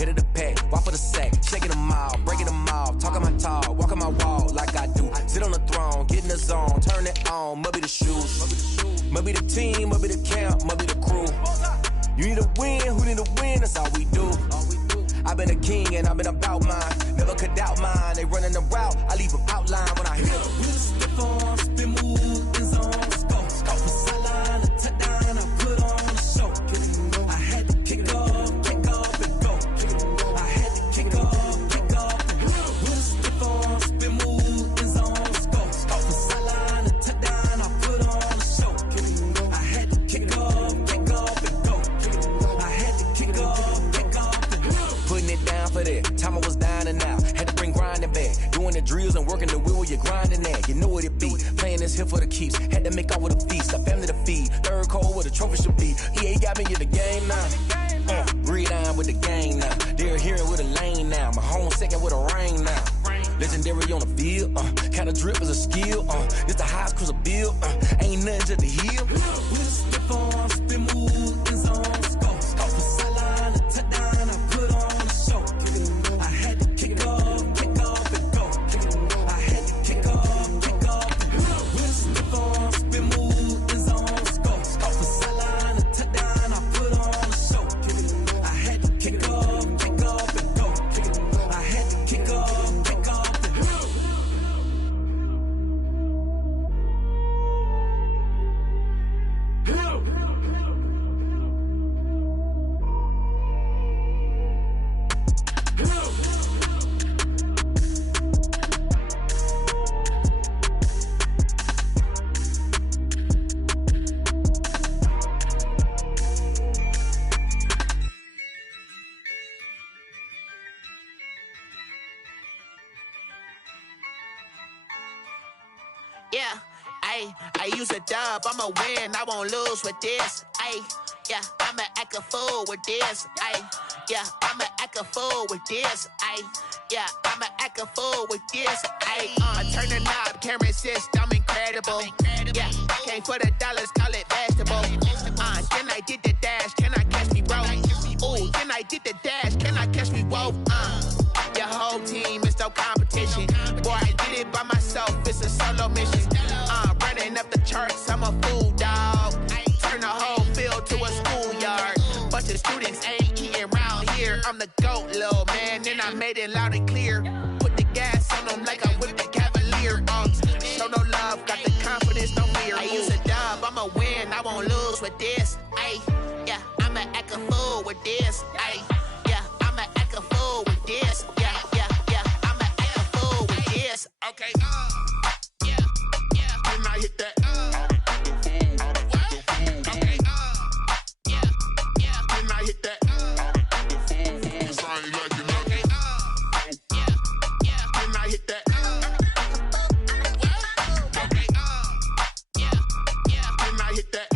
Hit of the pack, walk for the sack, shaking them all, breaking them all, talking my talk, walking my wall like I do. Sit on the throne, get in the zone, turn it on, must be the shoes, must be the team, must be the camp, must be the crew. You need a win, who need a win, that's all we do. I've been a king and I've been about mine, never could doubt mine. They running the route, I leave them outline when I hit them. We just step on, spin move, in zone, scope from sideline to touchdown, I put on a show. I had to kick off and go. I had to kick off and go. We just step on, spin move, in zone, scope from sideline to touchdown, I put on a show. I had to kick off and go. I had to kick off and go. Putting it down for that. Time I was down and out. Had to bring grinding back. Doing the drills and working the wheel where you're grinding at. You know what it be. Playing this here for the keeps. Had to make off with a feast. A family to feed. Third cold where the trophy should be. EA got me in the game now. Breathe down with the game now. They're here with a lane now. My home second with a rain now. Legendary on the field. Kinda drip is a skill. It's the highest cruiser bill. Ain't nothing to the hill. We just step on, spin move, in zone, scope from sideline to touchdown, I put on a show. I had to kick off and go. I had to kick off and go. We just step on, spin move, in zone, scope from sideline to touchdown, I put on a show. I had to kick off and go. I had to kick off and go. Yeah, I use a dub, I'ma win, I won't lose with this. Yeah, I'ma act a fool with this. Yeah, I'ma act a fool with this. Yeah, I'ma act a fool with this. Turn the knob, camera assist, I'm incredible. Yeah, came for the dollars, call it vegetable. Then I did the dash, can I catch me, bro? Ooh, then I did the dash, can I catch me, whoa? Your whole team is no competition. Boy, I did it by myself, it's a solo mission. Running up the charts, I'm a fool, dog. Turn the whole field to a schoolyard. Bunch of students ain't eating round here. I'm the GOAT, little man, and I made it loud and clear. Put the gas on them like I whipped the Cavalier. Show no love, got the confidence, no fear. I use a dub, I'ma win, I won't lose with this. Yeah, I'ma act a fool with this. Yeah, I'ma act a fool with this. Yeah, I'ma act a fool with this. Okay, yeah, when I hit that, okay, yeah, when I hit that, cause I ain't like it, okay, yeah, when I hit that, okay, yeah, when I hit that,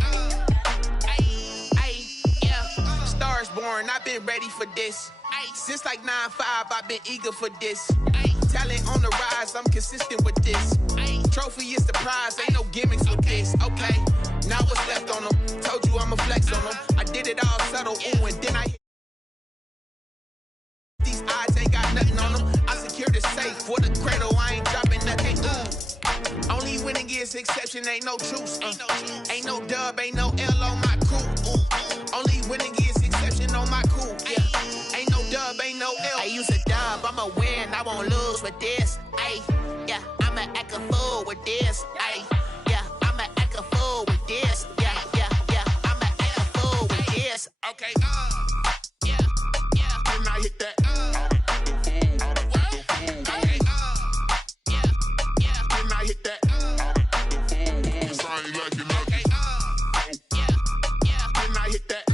yeah, Stars born, I've been ready for this. Since like 9-5, I've been eager for this. Talent on the rise, I'm consistent with this. Trophy is the prize, ain't no gimmicks with this. Okay, now what's left on them? Told you I'ma flex on them. I did it all subtle, ooh, and then I hit. These odds ain't got nothing on them. I secure the safe for the cradle, I ain't dropping nothing. Only winning is exception, ain't no truce. Ain't no dub, ain't no L on my crew. Only winning is exception on my crew. Yeah, ain't no dub, ain't no L. I use a dub, I'ma win, I won't lose with this. Yeah, I'ma act a fool with this. Yeah, I'ma act a fool with this. Yeah, I'ma act a fool with this. Okay, yeah, when I hit that. Okay, yeah, when I hit that. Cause I ain't like it, okay, yeah, when I hit that.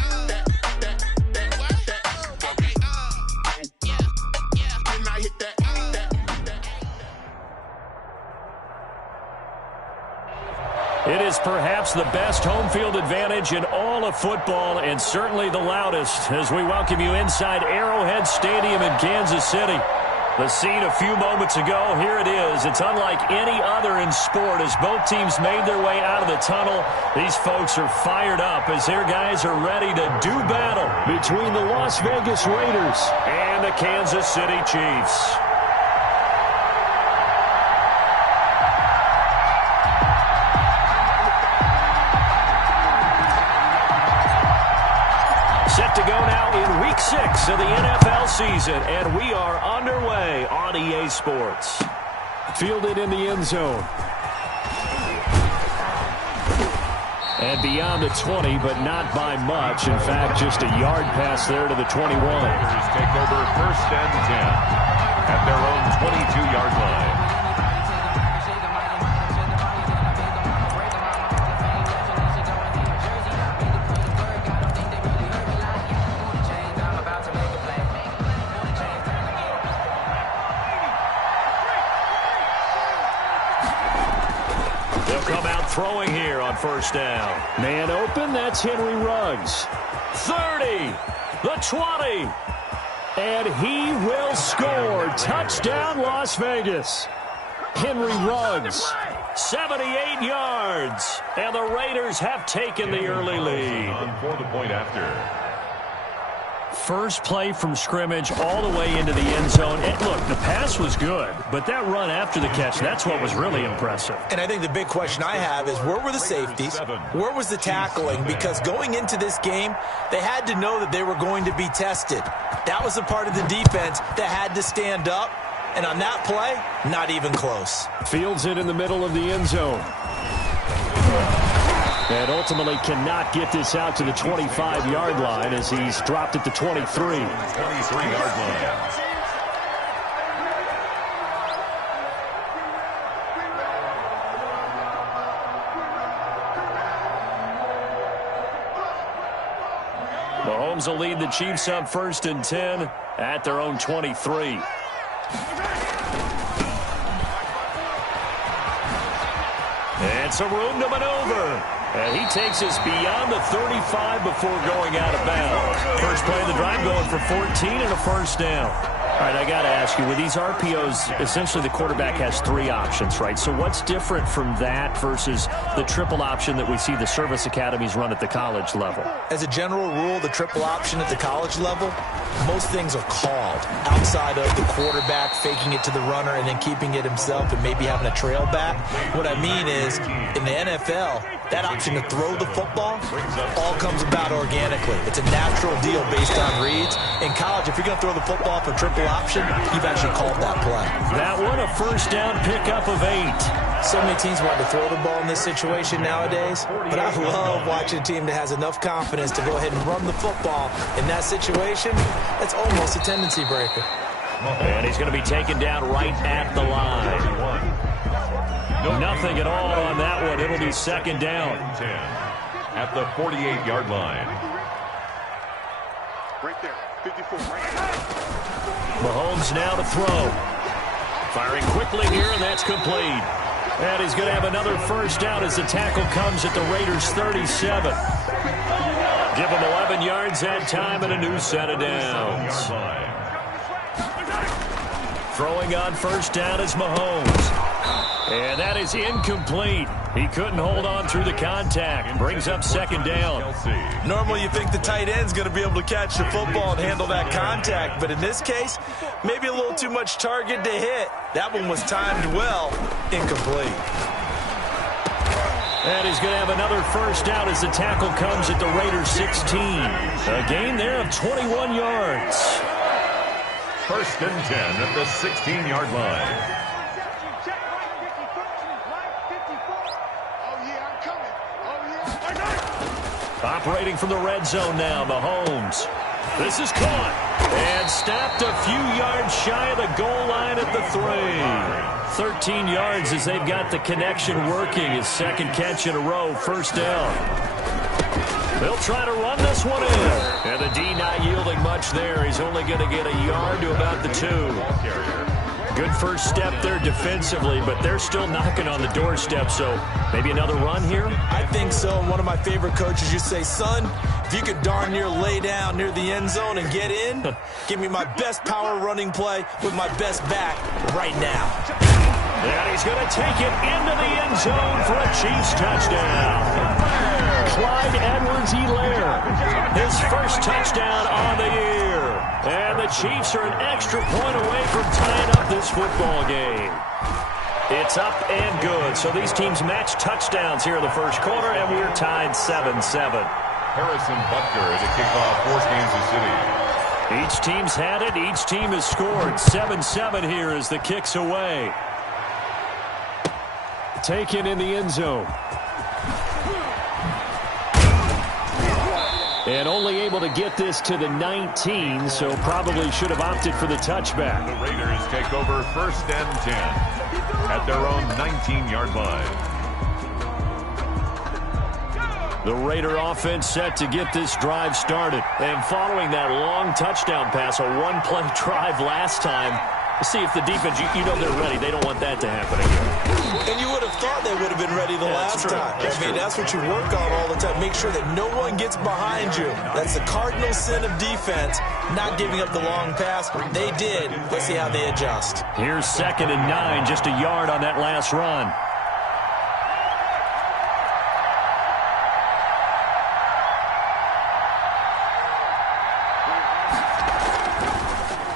It is perhaps the best home field advantage in all of football and certainly the loudest as we welcome you inside Arrowhead Stadium in Kansas City. The scene a few moments ago, here it is. It's unlike any other in sport as both teams made their way out of the tunnel. These folks are fired up as their guys are ready to do battle between the Las Vegas Raiders and the Kansas City Chiefs. Set to go now in Week 6 of the NFL season, and we are underway on EA Sports. Fielded in the end zone. And beyond the 20, but not by much. In fact, just a yard pass there to the 21. Raiders take over 1st and 10 at their own 22-yard line. Throwing here on 1st down. Man open, that's Henry Ruggs. 30, the 20. And he will score. Touchdown, Las Vegas. Henry Ruggs. 78 yards. And the Raiders have taken the early lead. For the point after. First play from scrimmage all the way into the end zone. And look, the pass was good, but that run after the catch, that's what was really impressive. And I think the big question I have is where were the safeties? Where was the tackling? Because going into this game, they had to know that they were going to be tested. That was a part of the defense that had to stand up. And on that play, not even close. Fields it in the middle of the end zone. And ultimately cannot get this out to the 25-yard line as he's dropped at the 23. 23-yard line. Mahomes will lead the Chiefs up 1st and 10 at their own 23. And some room to maneuver. And he takes us beyond the 35 before going out of bounds. First play of the drive going for 14 and a 1st down. All right, I got to ask you, with these RPOs, essentially the quarterback has 3 options, right? So what's different from that versus the triple option that we see the service academies run at the college level? As a general rule, the triple option at the college level, most things are called outside of the quarterback faking it to the runner and then keeping it himself and maybe having a trail back. What I mean is, in the NFL, that option to throw the football all comes about organically. It's a natural deal based on reads. In college, if you're going to throw the football for triple option, you've actually called that play. That one, a 1st down pickup of 8. So many teams want to throw the ball in this situation nowadays, but I love watching a team that has enough confidence to go ahead and run the football. In that situation, it's almost a tendency breaker. And he's going to be taken down right at the line. Nothing at all on that one. It'll be 2nd down. 10 at the 48-yard line. Right there, 54. Right Mahomes now to throw. Firing quickly here, and that's complete. And he's going to have another 1st down as the tackle comes at the Raiders' 37. Give him 11 yards that time and a new set of downs. Throwing on 1st down is Mahomes. And that is incomplete. He couldn't hold on through the contact. Brings up 2nd down. Normally you think the tight end's going to be able to catch the football and handle that contact. But in this case, maybe a little too much target to hit. That one was timed well. Incomplete. And he's going to have another 1st down as the tackle comes at the Raiders' 16. A gain there of 21 yards. 1st and 10 at the 16-yard line. Operating from the red zone now, Mahomes. This is caught and stopped a few yards shy of the goal line at the 3. 13 yards as they've got the connection working. His 2nd catch in a row, 1st down. They'll try to run this one in. And the D not yielding much there. He's only going to get a yard to about the 2. Good first step there defensively, but they're still knocking on the doorstep, so maybe another run here? I think so. And one of my favorite coaches used to say, son, if you could darn near lay down near the end zone and get in, give me my best power running play with my best back right now. And he's going to take it into the end zone for a Chiefs touchdown. Clyde Edwards-Helaire, his first touchdown on the year. And the Chiefs are an extra point away from tying up this football game. It's up and good. So these teams match touchdowns here in the first quarter, and we're tied 7-7. Harrison Butker to kick off for Kansas City. Each team's had it. Each team has scored. 7-7 here as the kick's away. Taken in the end zone. And only able to get this to the 19, so probably should have opted for the touchback. The Raiders take over 1st and 10 at their own 19-yard line. The Raider offense set to get this drive started. And following that long touchdown pass, a one-play drive last time, see if the defense, you know they're ready. They don't want that to happen again. And you would have thought they would have been ready the last time. I mean, that's what you work on all the time. Make sure that no one gets behind you. That's the cardinal sin of defense, not giving up the long pass. They did. Let's see how they adjust. Here's 2nd and 9, just a yard on that last run.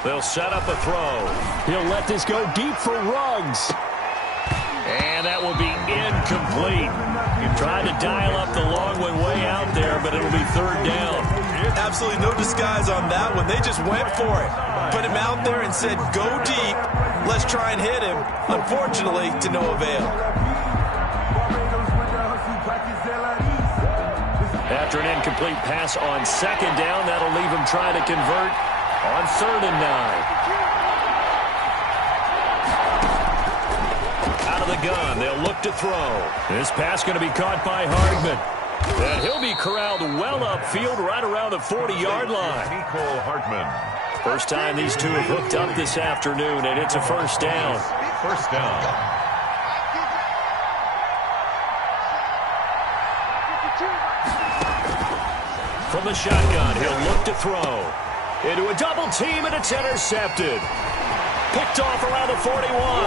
They'll set up a throw. He'll let this go deep for Ruggs. And that will be incomplete. He tried to dial up the long one way out there, but it'll be 3rd down. Absolutely no disguise on that one. They just went for it. Put him out there and said, go deep. Let's try and hit him. Unfortunately, to no avail. After an incomplete pass on 2nd down, that'll leave him trying to convert on 3rd and 9. Out of the gun, they'll look to throw. This pass going to be caught by Hardman. And he'll be corralled well upfield right around the 40-yard line. Nicole Hartman. First time these two have hooked up this afternoon, and it's a 1st down. 1st down. From the shotgun, he'll look to throw. Into a double team, and it's intercepted. Picked off around the 41.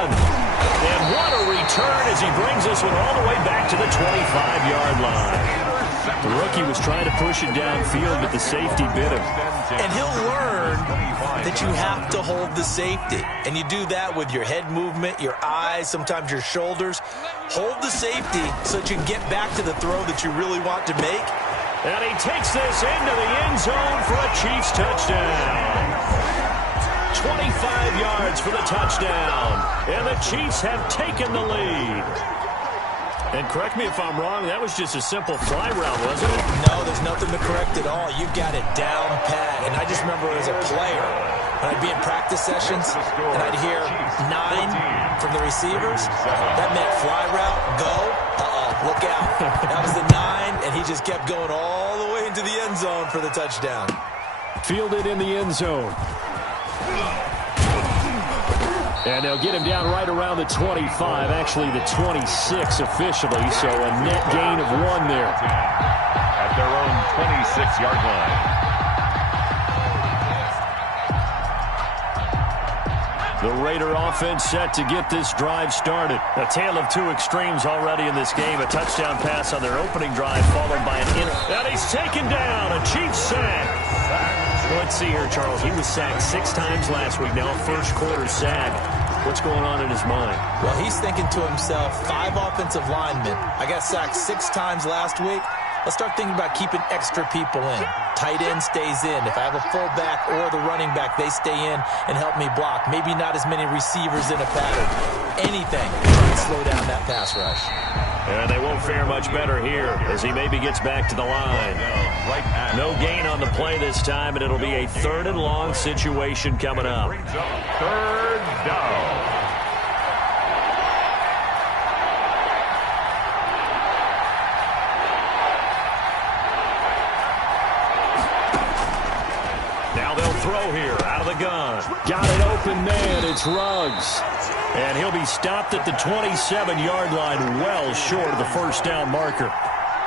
And what a return as he brings this one all the way back to the 25-yard line. The rookie was trying to push it downfield, but the safety bit him. And he'll learn that you have to hold the safety. And you do that with your head movement, your eyes, sometimes your shoulders. Hold the safety so that you can get back to the throw that you really want to make. And he takes this into the end zone for a Chiefs touchdown. 25 yards for the touchdown. And the Chiefs have taken the lead. And correct me if I'm wrong, that was just a simple fly route, wasn't it? No, there's nothing to correct at all. You've got it down pat. And I just remember as a player, when I'd be in practice sessions, and I'd hear 9 from the receivers, that meant fly route, go, look out. That was the 9, and he just kept going all the way into the end zone for the touchdown. Fielded in the end zone. And they'll get him down right around the 25, actually the 26 officially, so a net gain of 1 there. At their own 26-yard line. The Raider offense set to get this drive started. A tale of 2 extremes already in this game. A touchdown pass on their opening drive followed by an and he's taken down. A Chiefs sack. Well, let's see here, Charles. He was sacked 6 times last week. Now first quarter sack. What's going on in his mind? Well, he's thinking to himself, 5 offensive linemen. I got sacked 6 times last week. Let's start thinking about keeping extra people in. Tight end stays in. If I have a fullback or the running back, they stay in and help me block. Maybe not as many receivers in a pattern. Anything to try and slow down that pass rush. And they won't fare much better here as he maybe gets back to the line. No gain on the play this time, and it'll be a 3rd and long situation coming up. 3rd down. Now they'll throw. throw here out of the gun. Got an open man. It's Ruggs. And he'll be stopped at the 27-yard line, well short of the first down marker.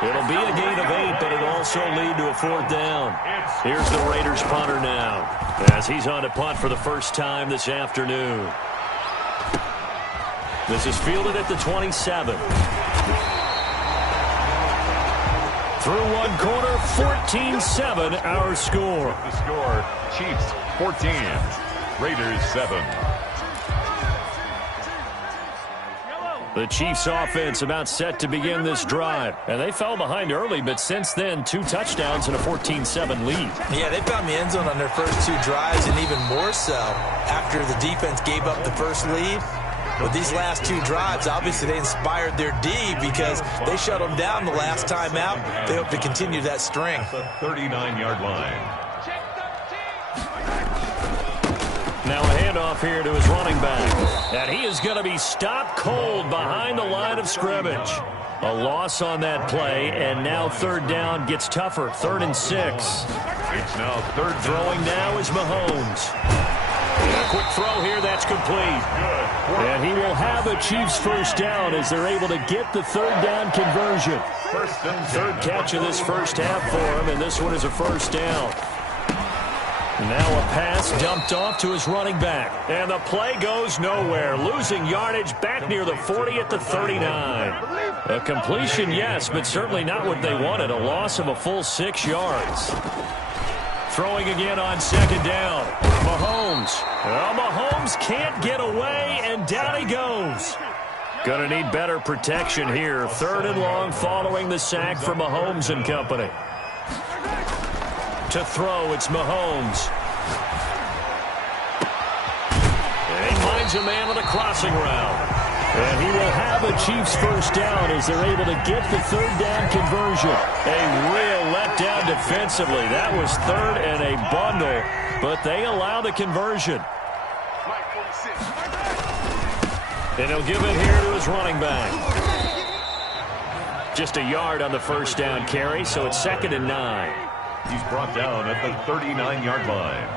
It'll be a gain of 8, but it'll also lead to a 4th down. Here's the Raiders punter now, as he's on to punt for the first time this afternoon. This is fielded at the 27. Through one corner, 14-7, our score. The score, Chiefs 14, Raiders 7. The Chiefs offense about set to begin this drive. And they fell behind early, but since then, 2 touchdowns and a 14-7 lead. Yeah, they found the end zone on their first 2 drives, and even more so after the defense gave up the first lead. With these last 2 drives, obviously they inspired their D because they shut them down the last time out. They hope to continue that string. At the 39-yard line. Now a handoff here to his running back. And he is going to be stopped cold behind the line of scrimmage. A loss on that play, and now 3rd down gets tougher. 3rd and 6. It's now 3rd down. Throwing now is Mahomes. A quick throw here, that's complete. And he will have a Chiefs first down as they're able to get the 3rd down conversion. 3rd catch of this first half for him, and this one is a first down. Now a pass dumped off to his running back. And the play goes nowhere. Losing yardage back near the 40 at the 39. A completion, yes, but certainly not what they wanted. A loss of a full 6 yards. Throwing again on 2nd down. Mahomes. Well, Mahomes can't get away, and down he goes. Gonna need better protection here. 3rd and long following the sack for Mahomes and company. To throw, it's Mahomes. And he finds a man on a crossing route. And he will have a Chiefs first down as they're able to get the 3rd down conversion. A real letdown defensively. That was 3rd and a bundle, but they allow the conversion. And he'll give it here to his running back. Just a yard on the first down carry, so it's 2nd and 9. He's brought down at the 39-yard line.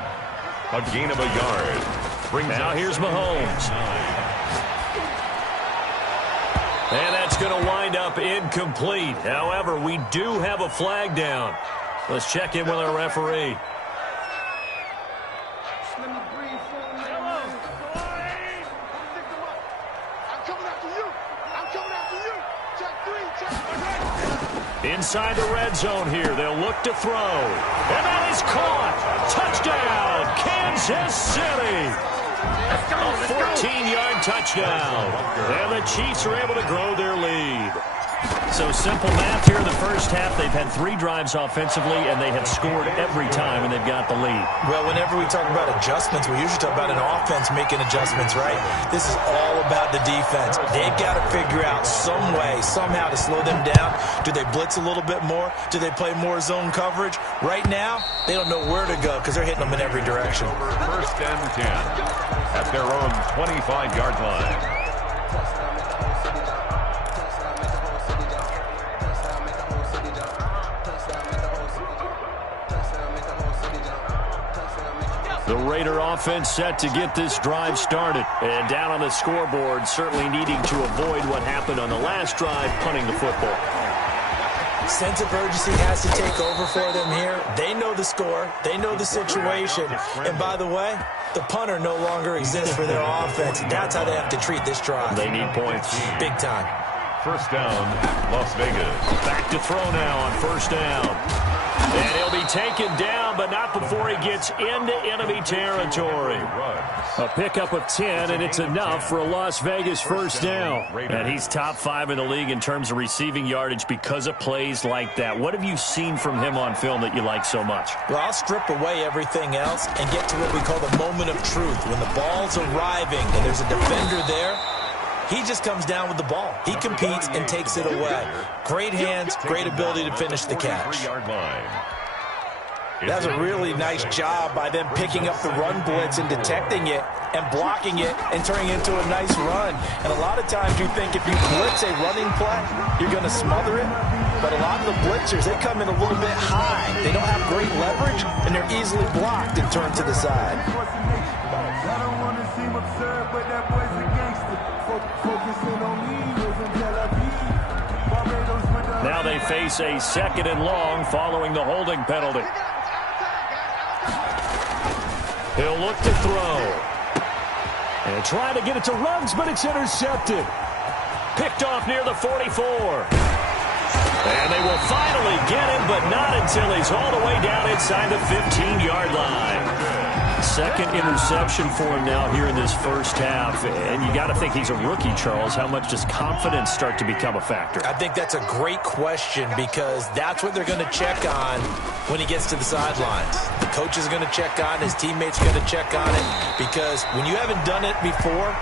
A gain of a yard. Now here's Mahomes. And that's going to wind up incomplete. However, we do have a flag down. Let's check in with our referee. Inside the red zone here. They'll look to throw. And that is caught. Touchdown, Kansas City. A 14-yard touchdown. And the Chiefs are able to grow their lead. So simple math here in the first half. They've had 3 drives offensively, and they have scored every time, and they've got the lead. Well, whenever we talk about adjustments, we usually talk about an offense making adjustments, right? This is all about the defense. They've got to figure out some way, somehow to slow them down. Do they blitz a little bit more? Do they play more zone coverage? Right now, they don't know where to go because they're hitting them in every direction. 1st and 10 at their own 25-yard line. The Raider offense set to get this drive started. And down on the scoreboard, certainly needing to avoid what happened on the last drive, punting the football. Sense of urgency has to take over for them here. They know the score. They know the situation. And by the way, the punter no longer exists for their offense. That's how they have to treat this drive. They need points. Big time. 1st down, Las Vegas. Back to throw now on 1st down. And he'll be taken down, but not before he gets into enemy territory. A pickup of 10, and it's enough for a Las Vegas first down. And he's top 5 in the league in terms of receiving yardage because of plays like that. What have you seen from him on film that you like so much? Well, I'll strip away everything else and get to what we call the moment of truth. When the ball's arriving and there's a defender there, he just comes down with the ball. He competes and takes it away. Great hands, great ability to finish the catch. That's a really nice job by them picking up the run blitz and detecting it and blocking it and turning it into a nice run. And a lot of times you think if you blitz a running play, you're going to smother it. But a lot of the blitzers, they come in a little bit high. They don't have great leverage, and they're easily blocked and turned to the side. Now they face a 2nd and long following the holding penalty. He'll look to throw. And try to get it to Ruggs, but it's intercepted. Picked off near the 44. And they will finally get him, but not until he's all the way down inside the 15-yard line. 2nd interception for him now here in this first half. And you got to think he's a rookie, Charles. How much does confidence start to become a factor? I think that's a great question because that's what they're going to check on when he gets to the sidelines. The coach is going to check on it. His teammates are going to check on it because when you haven't done it before,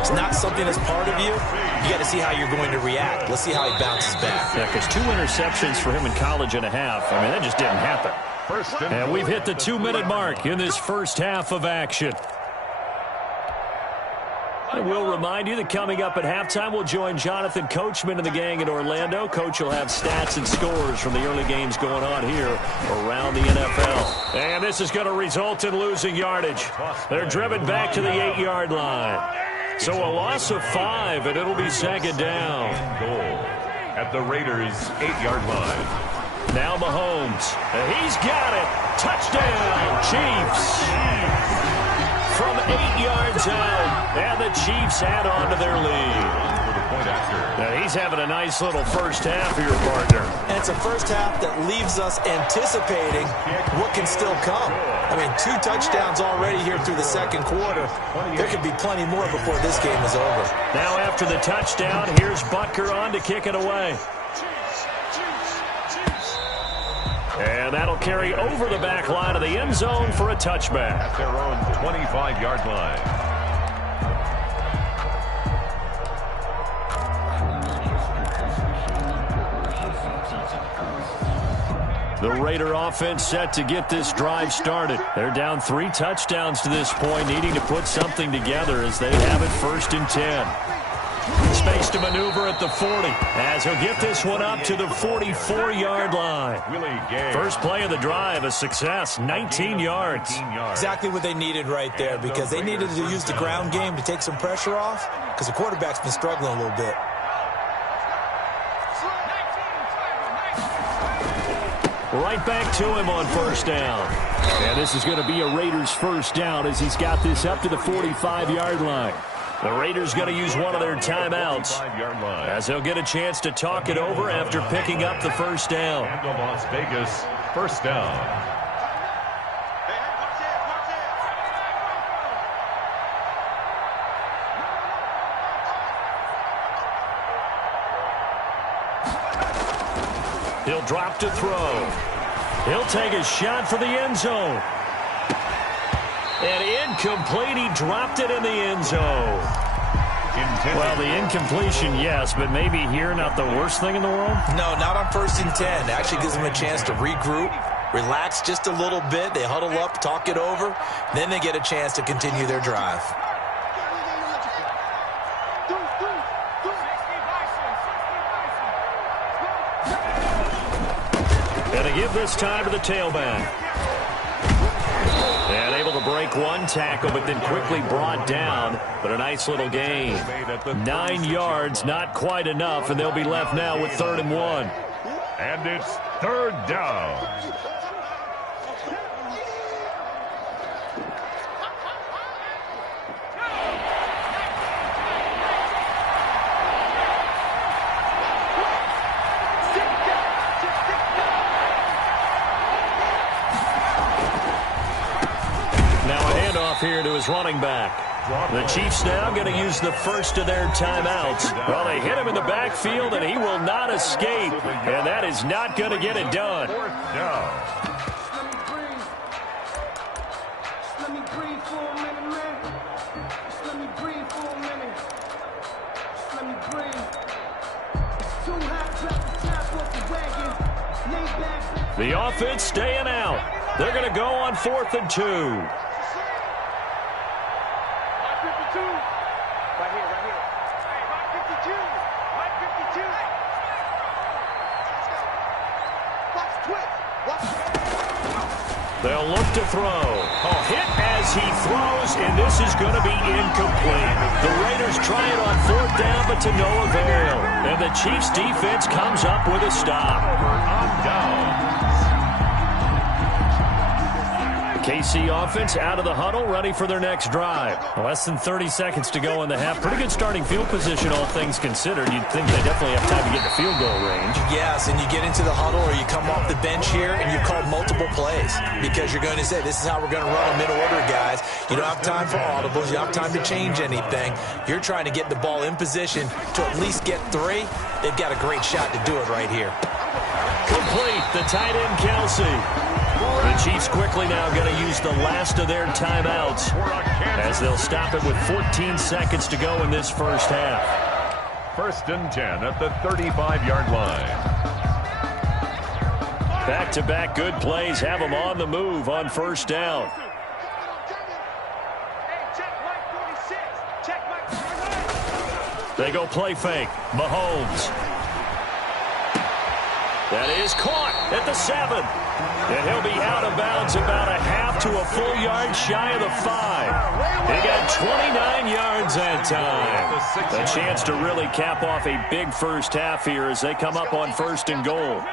it's not something that's part of you. You got to see how you're going to react. Let's see how he bounces back. Yeah, because 2 interceptions for him in college and a half. I mean, that just didn't happen. And we've hit the 2-minute mark in this first half of action. And we'll remind you that coming up at halftime, we'll join Jonathan Coachman and the gang in Orlando. Coach will have stats and scores from the early games going on here around the NFL. And this is going to result in losing yardage. They're driven back to the 8-yard line. So a loss of 5, and it'll be 2nd down. Goal at the Raiders' 8-yard line. Now Mahomes. He's got it. Touchdown, Chiefs. From 8 yards out, and the Chiefs add on to their lead. Now he's having a nice little first half here, partner. And it's a first half that leaves us anticipating what can still come. I mean, 2 touchdowns already here through the 2nd quarter. There could be plenty more before this game is over. Now after the touchdown, here's Butker on to kick it away. And that'll carry over the back line of the end zone for a touchback. At their own 25-yard line. The Raider offense set to get this drive started. They're down 3 touchdowns to this point, needing to put something together as they have it 1st and 10. Space to maneuver at the 40 as he'll get this one up to the 44-yard line. First play of the drive, a success, 19 yards. Exactly what they needed right there because they needed to use the ground game to take some pressure off because the quarterback's been struggling a little bit. Right back to him on 1st down. And this is going to be a Raiders 1st down as he's got this up to the 45-yard line. The Raiders going to use one of their timeouts as they'll get a chance to talk it over after picking up the 1st down. And the Las Vegas 1st down. He'll drop to throw. He'll take a shot for the end zone. And incomplete, he dropped it in the end zone. Well, the incompletion, yes, but maybe here not the worst thing in the world? No, not on 1st and 10. It actually gives them a chance to regroup, relax just a little bit. They huddle up, talk it over. Then they get a chance to continue their drive. Going to give this time to the tailback. And able to break one tackle, but then quickly brought down. But a nice little gain. 9 yards, not quite enough, and they'll be left now with 3rd and 1. And it's 3rd down. Here to his running back. The Chiefs now going to use the first of their timeouts. Well, they hit him in the backfield, and he will not escape. And that is not going to get it done. 4th down. The offense staying out. They're going to go on 4th and 2. Right here. Hey, 52. Watch twist. They'll look to throw. Hit as he throws, and this is going to be incomplete. The Raiders try it on 4th down, but to no avail. And the Chiefs' defense comes up with a stop. On down. KC offense out of the huddle, ready for their next drive. Less than 30 seconds to go in the half. Pretty good starting field position, all things considered. You'd think they definitely have time to get in the field goal range. Yes, and you get into the huddle or you come off the bench here and you call multiple plays because you're going to say, this is how we're going to run them in order, guys. You don't have time for audibles. You don't have time to change anything. You're trying to get the ball in position to at least get 3. They've got a great shot to do it right here. Complete. The tight end, Kelsey. The Chiefs quickly now going to use the last of their timeouts as they'll stop it with 14 seconds to go in this first half. 1st and 10 at the 35-yard line. Back-to-back good plays have them on the move on 1st down. They go play fake. Mahomes. That is caught at the 7. And he'll be out of bounds about a half to a full yard shy of the 5. He got 29 yards that time. A chance to really cap off a big first half here as they come up on 1st and goal.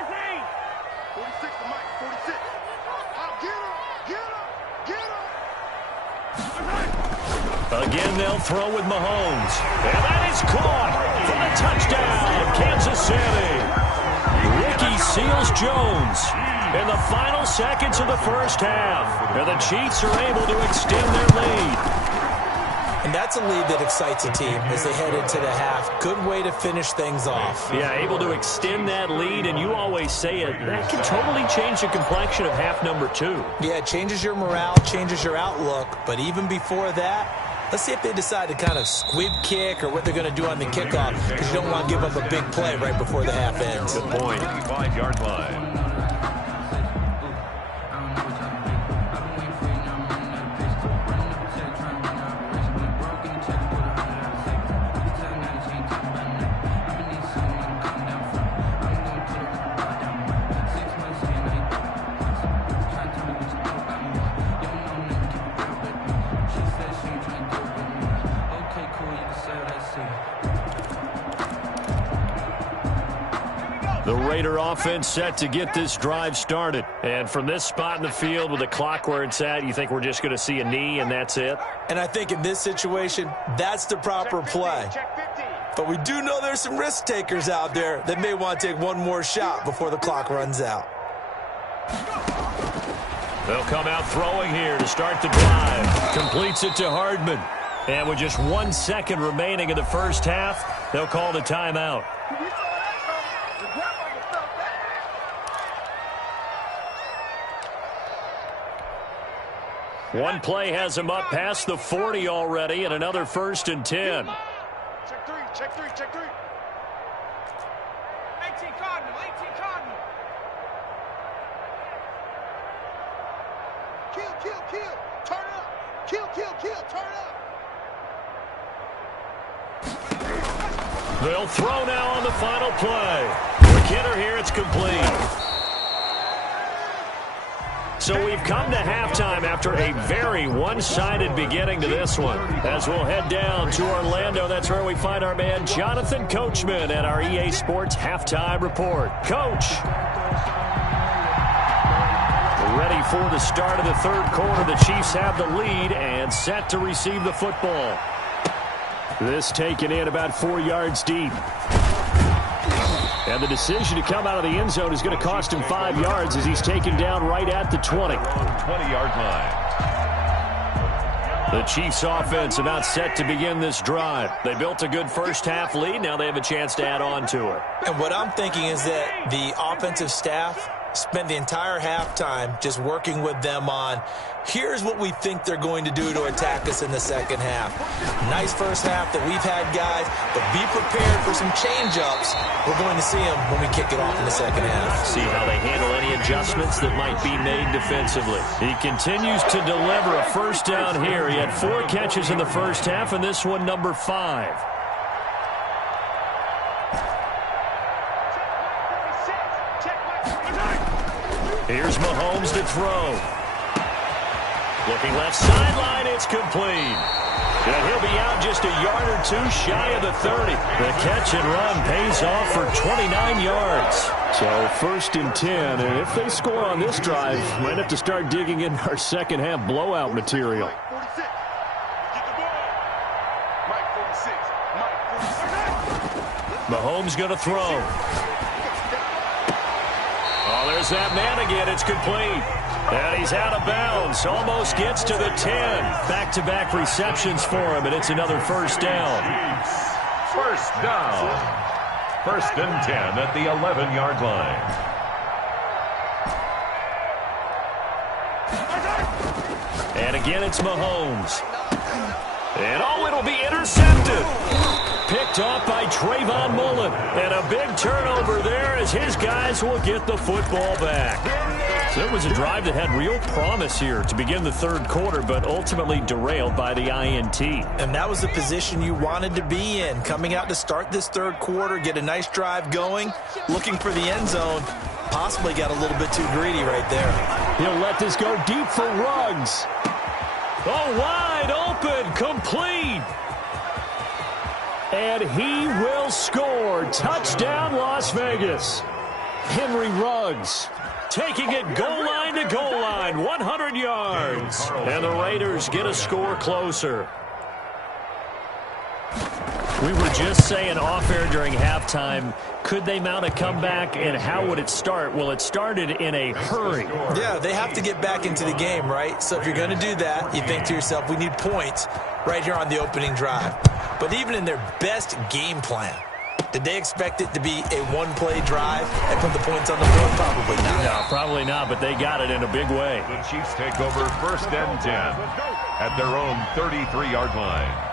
Again, they'll throw with Mahomes. And that is caught for the touchdown, Kansas City. Ricky Seals-Jones in the final seconds of the first half. And the Chiefs are able to extend their lead. And that's a lead that excites a team as they head into the half. Good way to finish things off. Yeah, able to extend that lead, and you always say it, that can totally change the complexion of half number 2. Yeah, it changes your morale, changes your outlook. But even before that, let's see if they decide to kind of squib kick or what they're going to do on the kickoff, because you don't want to give up a big play right before the half ends. Good point. 35-yard line. The Raider offense set to get this drive started. And from this spot in the field with the clock where it's at, you think we're just going to see a knee and that's it? And I think in this situation, that's the proper play. But we do know there's some risk takers out there that may want to take one more shot before the clock runs out. They'll come out throwing here to start the drive. Completes it to Hardman. And with just 1 second remaining in the first half, they'll call the timeout. One play has him up past the 40 already, and another 1st and 10. Check three. 18 Cardinal. Kill. Turn up. Kill. Turn up. They'll throw now on the final play. McKinnon here, it's complete. So we've come to halftime after a very one-sided beginning to this one. As we'll head down to Orlando, that's where we find our man Jonathan Coachman at our EA Sports Halftime Report. Coach. Ready for the start of the third quarter. The Chiefs have the lead and set to receive the football. This taken in about 4 yards deep. And the decision to come out of the end zone is going to cost him 5 yards as he's taken down right at the 20. 20-yard line. The Chiefs offense about set to begin this drive. They built a good first half lead. Now they have a chance to add on to it. And what I'm thinking is that the offensive staff spent the entire halftime just working with them on, here's what we think they're going to do to attack us in the second half. Nice first half that we've had, guys, but be prepared for some change-ups. We're going to see them when we kick it off in the second half. See how they handle any adjustments that might be made defensively. He continues to deliver a first down here. He had 4 catches in the first half, and this one number 5. Here's Mahomes to throw. Looking left sideline, it's complete. And he'll be out just a yard or 2 shy of the 30. The catch and run pays off for 29 yards. So 1st and 10, and if they score on this drive, might have to start digging in our second half blowout material. Mahomes going to throw. Oh, there's that man again. It's complete. And he's out of bounds. Almost gets to the 10. Back-to-back receptions for him, and it's another first down. First down. 1st and 10 at the 11-yard line. And again, it's Mahomes. And oh, it'll be intercepted. Picked off by Trayvon Mullen. And a big turnover there as his guys will get the football back. So it was a drive that had real promise here to begin the 3rd quarter, but ultimately derailed by the INT. And that was the position you wanted to be in. Coming out to start this 3rd quarter, get a nice drive going, looking for the end zone. Possibly got a little bit too greedy right there. He'll let this go deep for Ruggs. Oh, wide open, complete. And he will score. Touchdown, Las Vegas. Henry Ruggs. Taking it goal line to goal line, 100 yards. And the Raiders get a score closer. We were just saying off-air during halftime, could they mount a comeback, and how would it start? Well, it started in a hurry. Yeah, they have to get back into the game, right? So if you're going to do that, you think to yourself, we need points right here on the opening drive. But even in their best game plan, did they expect it to be a one-play drive and put the points on the board? Probably not. No, probably not, but they got it in a big way. The Chiefs take over 1st and 10 at their own 33-yard line.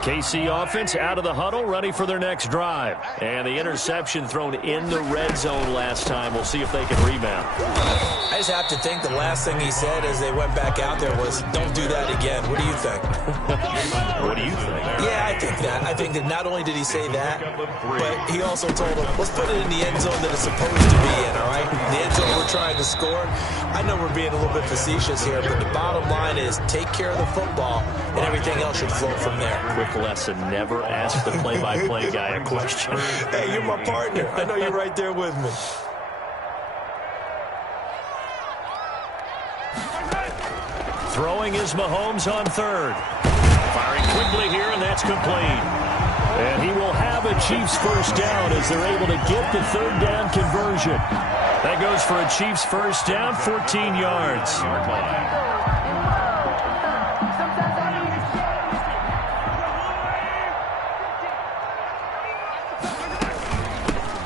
KC offense out of the huddle, ready for their next drive. And the interception thrown in the red zone last time. We'll see if they can rebound. I just have to think the last thing he said as they went back out there was, don't do that again. What do you think? What do you think? Yeah, I think that. I think that not only did he say that, but he also told them, let's put it in the end zone that it's supposed to be in, all right? The end zone we're trying to score. I know we're being a little bit facetious here, but the bottom line is take care of the football, and everything else should flow from there. Quick lesson, never ask the play-by-play guy a question. Hey, you're my partner. I know you're right there with me. Throwing is Mahomes on 3rd. Firing quickly here, and that's complete. And he will have a Chiefs first down as they're able to get the 3rd down conversion. That goes for a Chiefs first down, 14 yards.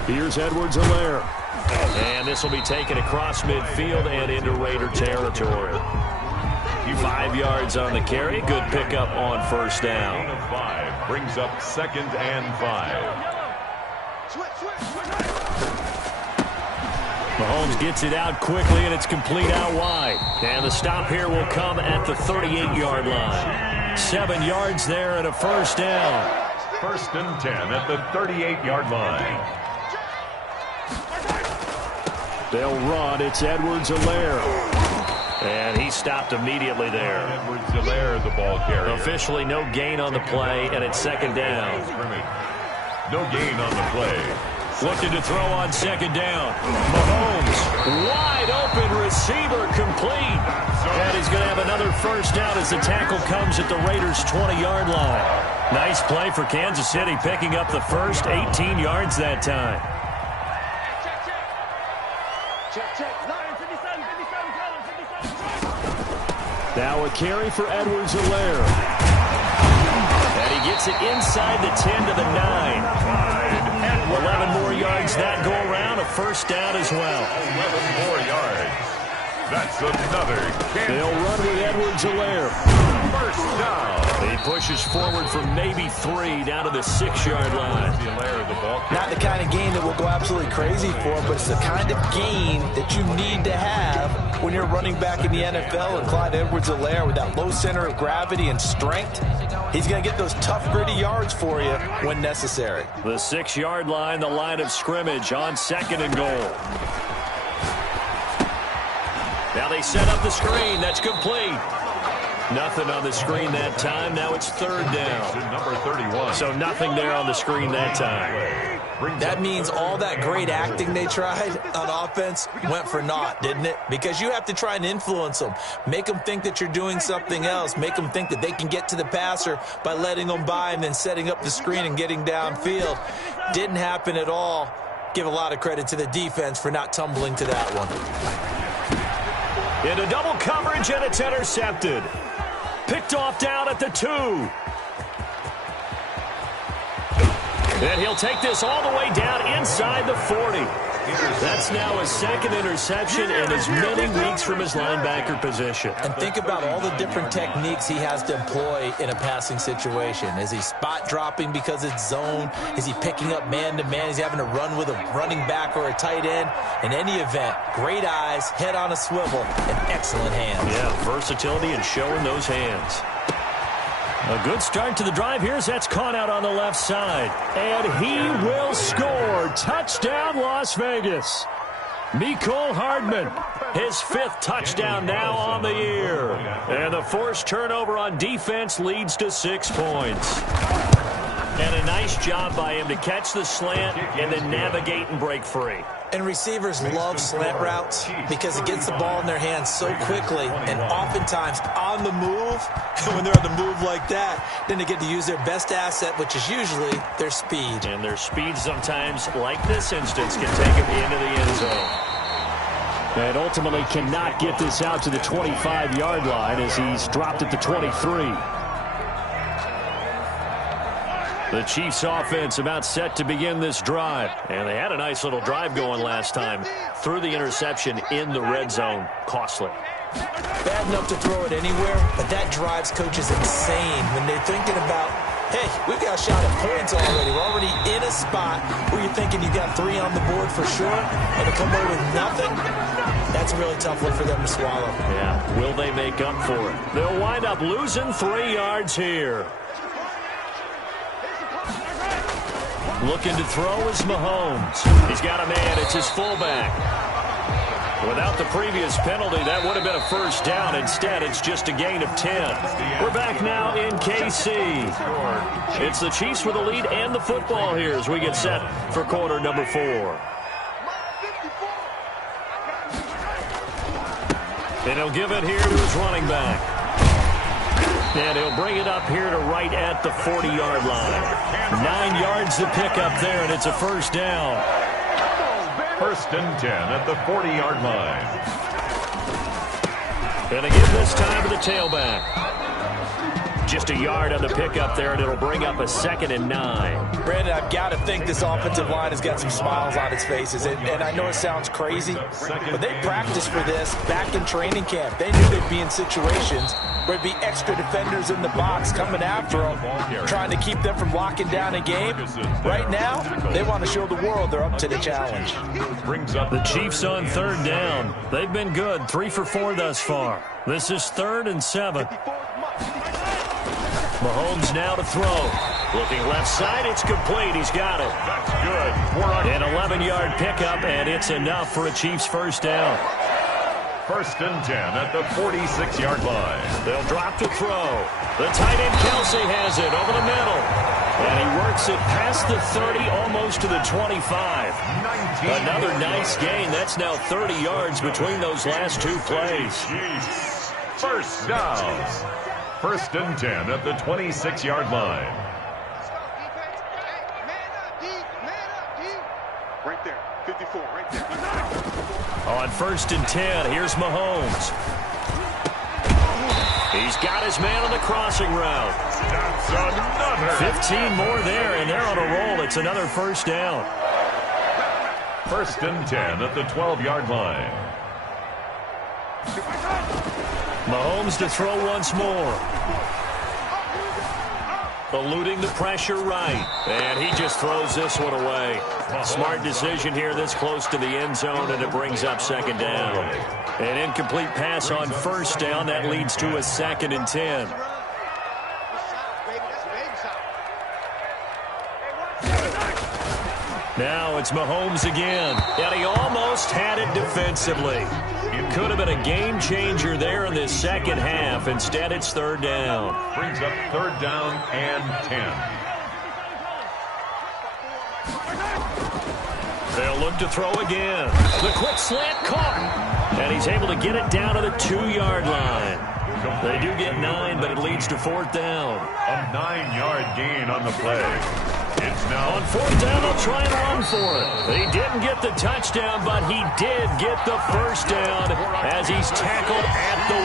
Here's Edwards-Helaire. And this will be taken across midfield and into Raider territory. 5 yards on the carry. Good pickup on first down. 5 brings up 2nd and 5. Mahomes gets it out quickly, and it's complete out wide. And the stop here will come at the 38-yard line. 7 yards there and a first down. 1st and 10 at the 38-yard line. They'll run. It's Edwards-Helaire. And he stopped immediately there. Edwards-Helaire, the ball carrier. Officially no gain on the play, and it's 2nd down. No gain on the play. Looking to throw on 2nd down. Mahomes, wide open receiver, complete. And he's going to have another first down as the tackle comes at the Raiders' 20-yard line. Nice play for Kansas City, picking up the first 18 yards that time. Now a carry for Edwards-Helaire. And he gets it inside the 10 to the 9. 11 more yards that go around, a first down as well. 11 more yards. That's another. They'll run with Edwards-Helaire. First down. He pushes forward for maybe 3 down to the 6-yard line. Not the kind of gain that we'll go absolutely crazy for, but it's the kind of gain that you need to have when you're running back in the NFL. And Clyde Edwards-Helaire, with that low center of gravity and strength, he's going to get those tough, gritty yards for you when necessary. The 6-yard line, the line of scrimmage on 2nd and goal. Now they set up the screen. That's complete. Nothing on the screen that time. Now it's 3rd down. Number 31. So nothing there on the screen that time. That means all that great acting they tried on offense went for naught, didn't it? Because you have to try and influence them. Make them think that you're doing something else. Make them think that they can get to the passer by letting them by and then setting up the screen and getting downfield. Didn't happen at all. Give a lot of credit to the defense for not tumbling to that one. Into double coverage, and it's intercepted. Picked off down at the 2. And he'll take this all the way down inside the 40. That's now his 2nd interception in as many weeks from his linebacker position. And think about all the different techniques he has to employ in a passing situation. Is he spot dropping because it's zone? Is he picking up man-to-man? Is he having to run with a running back or a tight end? In any event, great eyes, head on a swivel, and excellent hands. Yeah, versatility and showing those hands. A good start to the drive. Here's that's caught out on the left side. And he will score. Touchdown, Las Vegas. Mecole Hardman, his 5th touchdown now on the year. And the forced turnover on defense leads to 6 points. And a nice job by him to catch the slant and then navigate and break free. And receivers love slant routes because it gets the ball in their hands so quickly and oftentimes on the move. And when they're on the move like that, then they get to use their best asset, which is usually their speed. And their speed sometimes, like this instance, can take them into the end zone. And ultimately cannot get this out to the 25-yard line as he's dropped at the 23. The Chiefs offense about set to begin this drive. And they had a nice little drive going last time. Threw the interception in the red zone. Costly. Bad enough to throw it anywhere, but that drives coaches insane when they're thinking about, hey, we've got a shot at points already. We're already in a spot where you're thinking you got 3 on the board for sure, and to come away with nothing, that's a really tough one for them to swallow. Yeah, will they make up for it? They'll wind up losing 3 yards here. Looking to throw is Mahomes. He's got a man. It's his fullback. Without the previous penalty, that would have been a first down. Instead, it's just a gain of 10. We're back now in KC. It's the Chiefs with the lead and the football here as we get set for quarter number 4. And he'll give it here to his running back. And he'll bring it up here to right at the 40-yard line. 9 yards to pick up there, and it's a first down. First and 10 at the 40-yard line. And again this time to the tailback. Just a yard on the pickup there, and it'll bring up a 2nd and 9. Brandon, I've got to think this offensive line has got some smiles on its faces. And I know it sounds crazy, but they practiced for this back in training camp. They knew they'd be in situations where it'd be extra defenders in the box coming after them, trying to keep them from locking down a game. Right now, they want to show the world they're up to the challenge. The Chiefs on 3rd down. They've been good, 3 for 4 thus far. This is 3rd and 7. Mahomes now to throw. Looking left side, it's complete. He's got it. That's good. An 11-yard pickup, and it's enough for a Chiefs first down. First and 10 at the 46-yard line. They'll drop to throw. The tight end Kelsey has it over the middle. And he works it past the 30, almost to the 25. Another nice gain. That's now 30 yards between those last 2 plays. First down. First and 10 at the 26-yard line. Right there, 54, right there. On 1st and 10, here's Mahomes. He's got his man on the crossing route. That's another. 15 more there, and they're on a roll. It's another first down. First and 10 at the 12-yard line. Mahomes to throw once more. Eluding the pressure right. And he just throws this one away. Smart decision here this close to the end zone, and it brings up second down. An incomplete pass on first down. That leads to a 2nd and 10. Now it's Mahomes again. And he almost had it defensively. It could have been a game changer there in this second half. Instead, it's third down. Brings up third down and 10. They'll look to throw again. The quick slant caught. And he's able to get it down to the 2-yard line. They do get 9, but it leads to fourth down. A 9-yard gain on the play. It's now on fourth down. They'll try and run for it. He didn't get the touchdown, but he did get the first down as he's tackled at the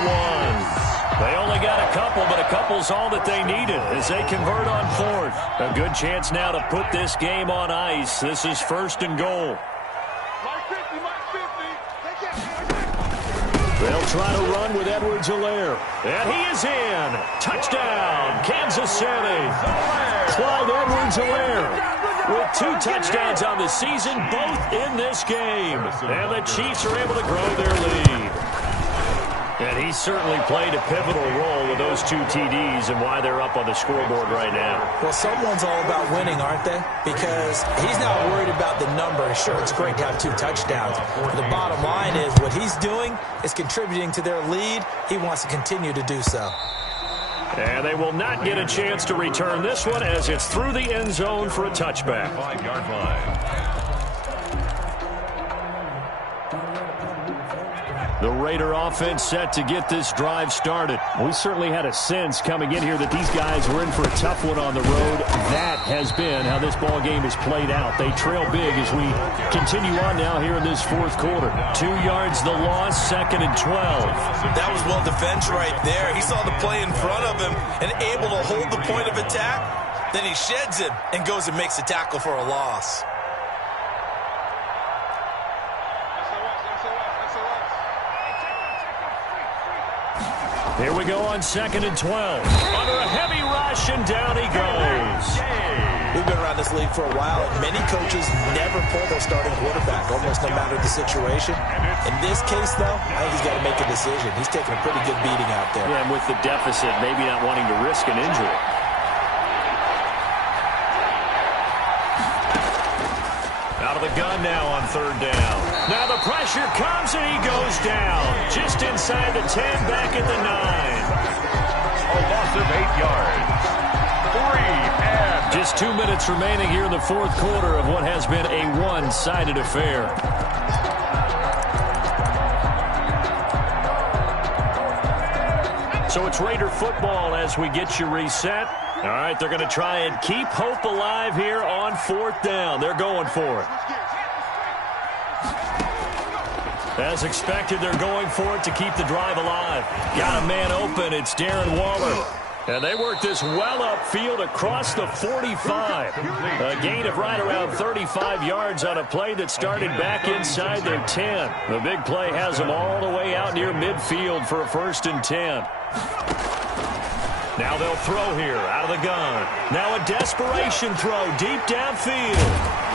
1. They only got a couple, but a couple's all that they needed as they convert on fourth. A good chance now to put this game on ice. This is first and goal. They'll try to run with Edwards-Helaire. And he is in. Touchdown, Kansas City. Clyde Edwards-Helaire with 2 touchdowns on the season, both in this game. And the Chiefs are able to grow their lead. And he certainly played a pivotal role with those 2 TDs and why they're up on the scoreboard right now. Well, someone's all about winning, aren't they? Because he's not worried about the number. Sure, it's great to have 2 touchdowns. But the bottom line is what he's doing is contributing to their lead. He wants to continue to do so. And they will not get a chance to return this one as it's through the end zone for a touchback. 5-yard line. The Raider offense set to get this drive started. We certainly had a sense coming in here that these guys were in for a tough one on the road. That has been how this ball game has played out. They trail big as we continue on now here in this fourth quarter. 2 yards the loss, 2nd and 12. That was well defense right there. He saw the play in front of him and able to hold the point of attack. Then he sheds him and goes and makes a tackle for a loss. Here we go on 2nd and 12. Under a heavy rush, and down he goes. We've been around this league for a while, and many coaches never pull their starting quarterback, almost no matter the situation. In this case, though, I think he's got to make a decision. He's taking a pretty good beating out there. Yeah, and with the deficit, maybe not wanting to risk an injury. Out of the gun now on third down. Now the pressure comes and he goes down. Just inside the 10, back at the 9. A loss of 8 yards. 3 and... Just 2 minutes remaining here in the fourth quarter of what has been a one-sided affair. So it's Raider football as we get you reset. All right, they're going to try and keep hope alive here on fourth down. They're going for it. As expected, they're going for it to keep the drive alive. Got a man open. It's Darren Waller. And they work this well upfield across the 45. A gain of right around 35 yards on a play that started back inside their 10. The big play has them all the way out near midfield for a 1st and 10. Now they'll throw here out of the gun. Now a desperation throw deep downfield.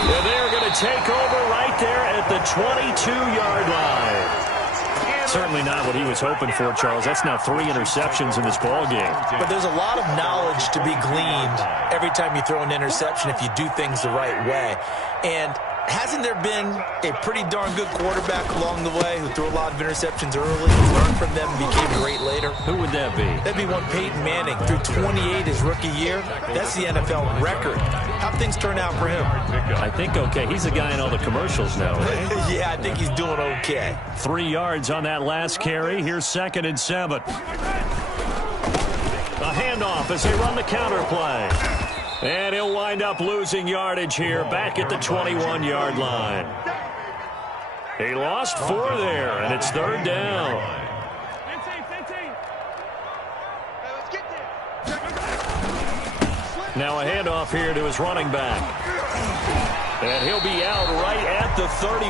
And they're going to take over right there at the 22-yard line. Certainly not what he was hoping for, Charles. That's now 3 interceptions in this ball game. But there's a lot of knowledge to be gleaned every time you throw an interception if you do things the right way. And hasn't there been a pretty darn good quarterback along the way who threw a lot of interceptions early, learned from them, and became great later? Who would that be? That'd be one Peyton Manning. Threw 28 his rookie year. That's the NFL record. How'd things turn out for him? I think okay. He's the guy in all the commercials now, right? Yeah, I think he's doing okay. 3 yards on that last carry. Here's 2nd and 7. A handoff as they run the counter play. And he'll wind up losing yardage here back at the 21-yard line. He lost 4 there, and it's third down. Now a handoff here to his running back. And he'll be out right at the 35.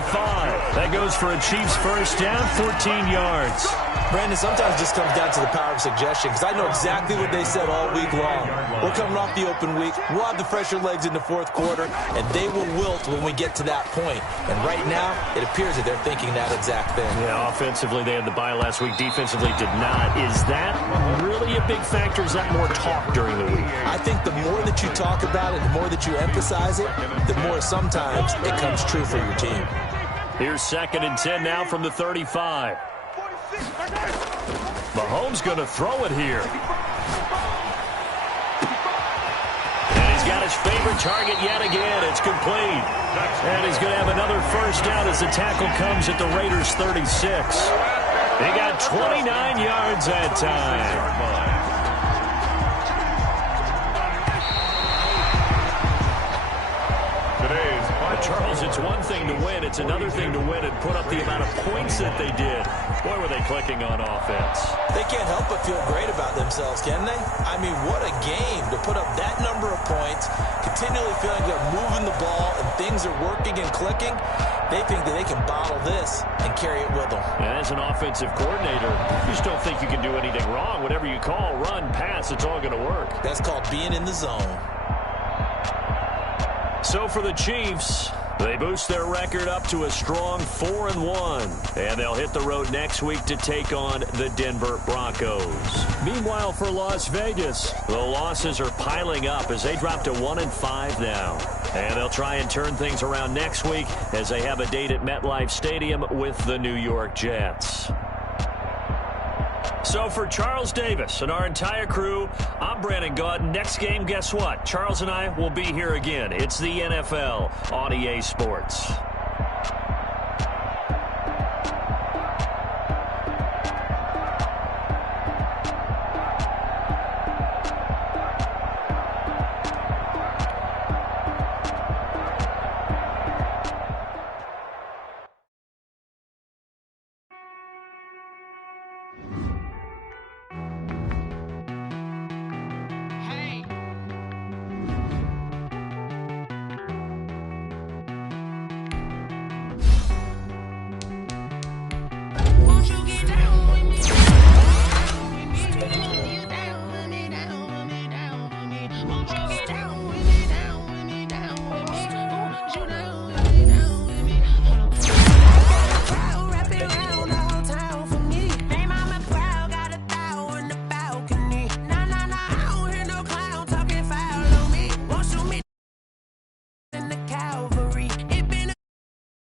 That goes for a Chiefs first down, 14 yards. Brandon, sometimes it just comes down to the power of suggestion, because I know exactly what they said all week long. We're coming off the open week. We'll have the fresher legs in the fourth quarter, and they will wilt when we get to that point. And right now, it appears that they're thinking that exact thing. Yeah, offensively, they had the bye last week. Defensively, did not. Is that really a big factor? Is that more talk during the week? I think the more that you talk about it, the more that you emphasize it, the more sometimes it comes true for your team. Here's 2nd and 10 now from the 35. Mahomes going to throw it here. And he's got his favorite target yet again. It's complete. And he's going to have another first down as the tackle comes at the Raiders' 36. He got 29 yards that time. Charles, it's one thing to win. It's another thing to win and put up the amount of points that they did. Boy, were they clicking on offense. They can't help but feel great about themselves, can they? I mean, what a game to put up that number of points, continually feeling they're moving the ball and things are working and clicking. They think that they can bottle this and carry it with them. And as an offensive coordinator, you just don't think you can do anything wrong. Whatever you call, run, pass, it's all going to work. That's called being in the zone. So for the Chiefs, they boost their record up to a strong 4-1. And they'll hit the road next week to take on the Denver Broncos. Meanwhile, for Las Vegas, the losses are piling up as they drop to 1-5 now. And they'll try and turn things around next week as they have a date at MetLife Stadium with the New York Jets. So for Charles Davis and our entire crew, I'm Brandon Gaudin. Next game, guess what? Charles and I will be here again. It's the NFL on EA Sports.